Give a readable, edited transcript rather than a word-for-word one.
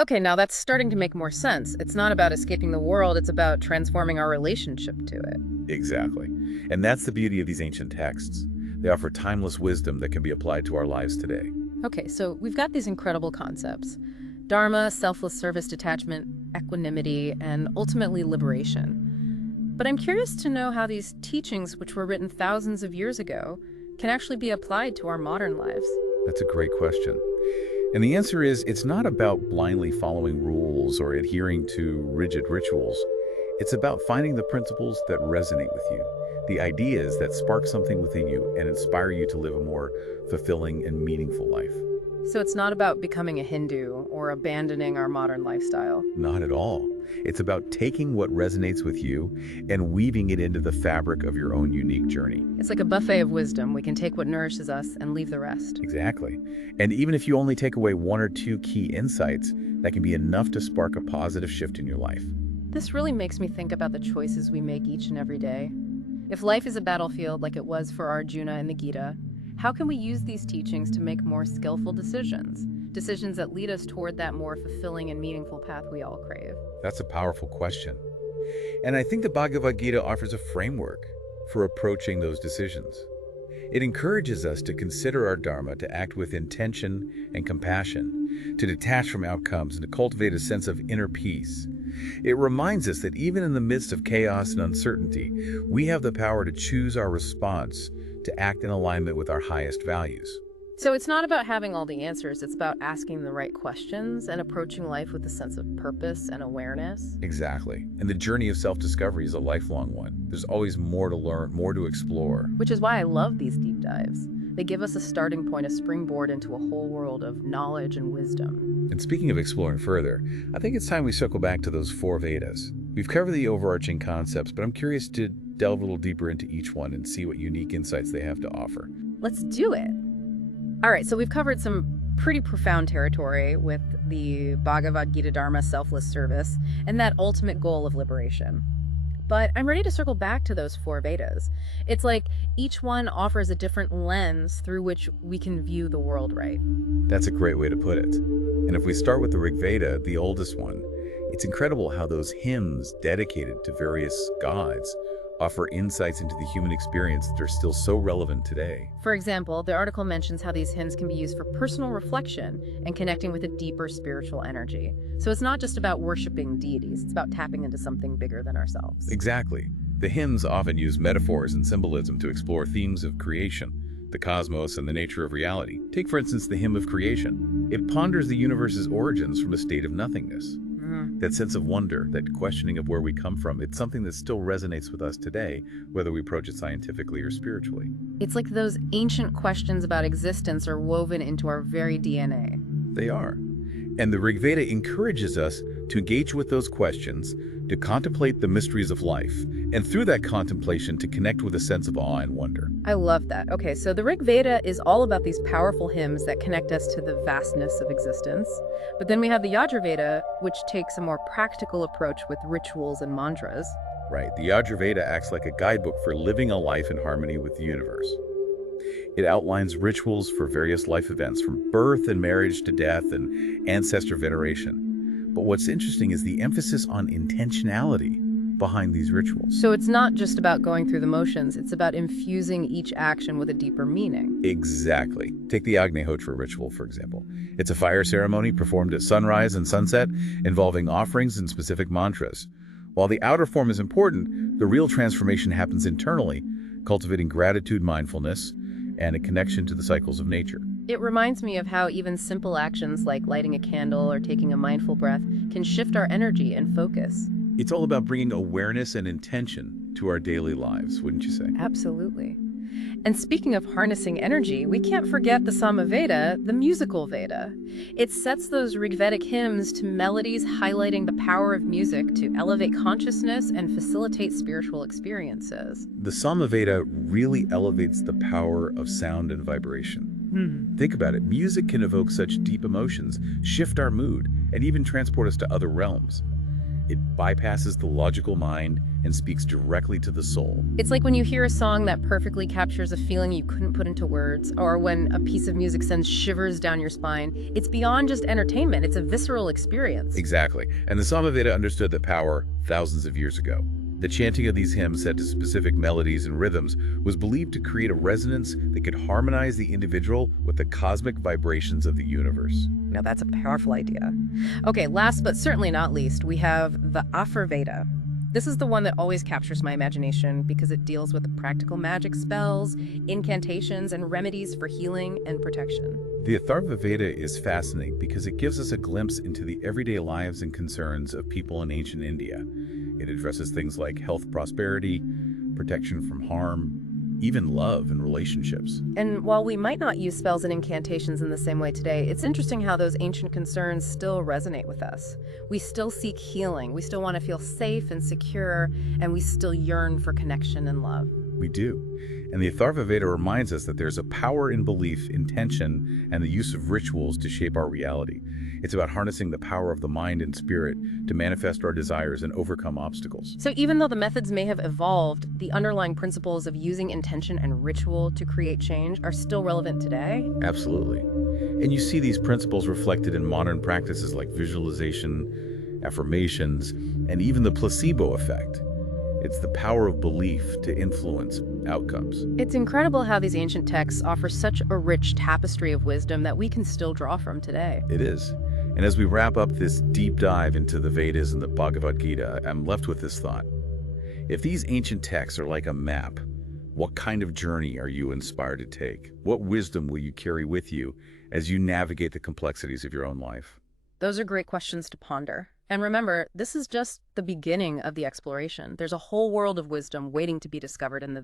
Okay, now that's starting to make more sense. It's not about escaping the world, it's about transforming our relationship to it. Exactly. And that's the beauty of these ancient texts. They offer timeless wisdom that can be applied to our lives today. Okay, so we've got these incredible concepts: Dharma, selfless service, detachment, equanimity, and ultimately liberation. But I'm curious to know how these teachings, which were written thousands of years ago, can actually be applied to our modern lives. That's a great question. And the answer is it's not about blindly following rules or adhering to rigid rituals. It's about finding the principles that resonate with you, the ideas that spark something within you and inspire you to live a more fulfilling and meaningful life. So it's not about becoming a Hindu or abandoning our modern lifestyle. Not at all. It's about taking what resonates with you and weaving it into the fabric of your own unique journey. It's like a buffet of wisdom. We can take what nourishes us and leave the rest. Exactly. And even if you only take away one or two key insights, that can be enough to spark a positive shift in your life. This really makes me think about the choices we make each and every day. If life is a battlefield like it was for Arjuna in the Gita, how can we use these teachings to make more skillful decisions? Decisions that lead us toward that more fulfilling and meaningful path we all crave. That's a powerful question. And I think the Bhagavad Gita offers a framework for approaching those decisions. It encourages us to consider our dharma, to act with intention and compassion, to detach from outcomes, and to cultivate a sense of inner peace. It reminds us that even in the midst of chaos and uncertainty, we have the power to choose our response, to act in alignment with our highest values. So it's not about having all the answers, it's about asking the right questions and approaching life with a sense of purpose and awareness. Exactly. And the journey of self-discovery is a lifelong one. There's always more to learn, more to explore. Which is why I love these deep dives. They give us a starting point, a springboard into a whole world of knowledge and wisdom. And speaking of exploring further, I think it's time we circle back to those four Vedas. We've covered the overarching concepts, but I'm curious to delve a little deeper into each one and see what unique insights they have to offer. Let's do it. All right, so we've covered some pretty profound territory with the Bhagavad Gita Dharma selfless service and that ultimate goal of liberation. But I'm ready to circle back to those four Vedas. It's like each one offers a different lens through which we can view the world, right? That's a great way to put it. And if we start with the Rig Veda, the oldest one, it's incredible how those hymns dedicated to various gods offer insights into the human experience that are still so relevant today. For example, the article mentions how these hymns can be used for personal reflection and connecting with a deeper spiritual energy. So it's not just about worshiping deities, it's about tapping into something bigger than ourselves. Exactly. The hymns often use metaphors and symbolism to explore themes of creation, the cosmos, and the nature of reality. Take, for instance, the hymn of creation. It ponders the universe's origins from a state of nothingness. That sense of wonder, that questioning of where we come from, it's something that still resonates with us today, whether we approach it scientifically or spiritually. It's like those ancient questions about existence are woven into our very DNA. They are. And the Rig Veda encourages us to engage with those questions, to contemplate the mysteries of life, and through that contemplation to connect with a sense of awe and wonder. I love that. Okay, so the Rig Veda is all about these powerful hymns that connect us to the vastness of existence. But then we have the Yajurveda, which takes a more practical approach with rituals and mantras. Right, the Yajurveda acts like a guidebook for living a life in harmony with the universe. It outlines rituals for various life events, from birth and marriage to death and ancestor veneration. But what's interesting is the emphasis on intentionality behind these rituals. So it's not just about going through the motions, it's about infusing each action with a deeper meaning. Exactly. Take the Agnihotra ritual, for example. It's a fire ceremony performed at sunrise and sunset, involving offerings and specific mantras. While the outer form is important, the real transformation happens internally, cultivating gratitude, mindfulness, and a connection to the cycles of nature. It reminds me of how even simple actions like lighting a candle or taking a mindful breath can shift our energy and focus. It's all about bringing awareness and intention to our daily lives, wouldn't you say? Absolutely. And speaking of harnessing energy, we can't forget the Samaveda, the musical Veda. It sets those Rigvedic hymns to melodies highlighting the power of music to elevate consciousness and facilitate spiritual experiences. The Samaveda really elevates the power of sound and vibration. Think about it. Music can evoke such deep emotions, shift our mood, and even transport us to other realms. It bypasses the logical mind and speaks directly to the soul. It's like when you hear a song that perfectly captures a feeling you couldn't put into words, or when a piece of music sends shivers down your spine. It's beyond just entertainment, it's a visceral experience. Exactly. And the Samaveda understood that power thousands of years ago. The chanting of these hymns set to specific melodies and rhythms was believed to create a resonance that could harmonize the individual with the cosmic vibrations of the universe. Now that's a powerful idea. Okay, last but certainly not least, we have the Veda. This is the one that always captures my imagination because it deals with practical magic spells, incantations, and remedies for healing and protection. The Atharva Veda is fascinating because it gives us a glimpse into the everyday lives and concerns of people in ancient India. It addresses things like health, prosperity, protection from harm, even love and relationships. And while we might not use spells and incantations in the same way today, it's interesting how those ancient concerns still resonate with us. We still seek healing, we still want to feel safe and secure, and we still yearn for connection and love. We do. And the Atharva Veda reminds us that there's a power in belief, intention, and the use of rituals to shape our reality. It's about harnessing the power of the mind and spirit to manifest our desires and overcome obstacles. So even though the methods may have evolved, the underlying principles of using intention and ritual to create change are still relevant today? Absolutely. And you see these principles reflected in modern practices like visualization, affirmations, and even the placebo effect. It's the power of belief to influence outcomes. It's incredible how these ancient texts offer such a rich tapestry of wisdom that we can still draw from today. It is. And as we wrap up this deep dive into the Vedas and the Bhagavad Gita, I'm left with this thought. If these ancient texts are like a map, what kind of journey are you inspired to take? What wisdom will you carry with you as you navigate the complexities of your own life? Those are great questions to ponder. And remember, this is just the beginning of the exploration. There's a whole world of wisdom waiting to be discovered in the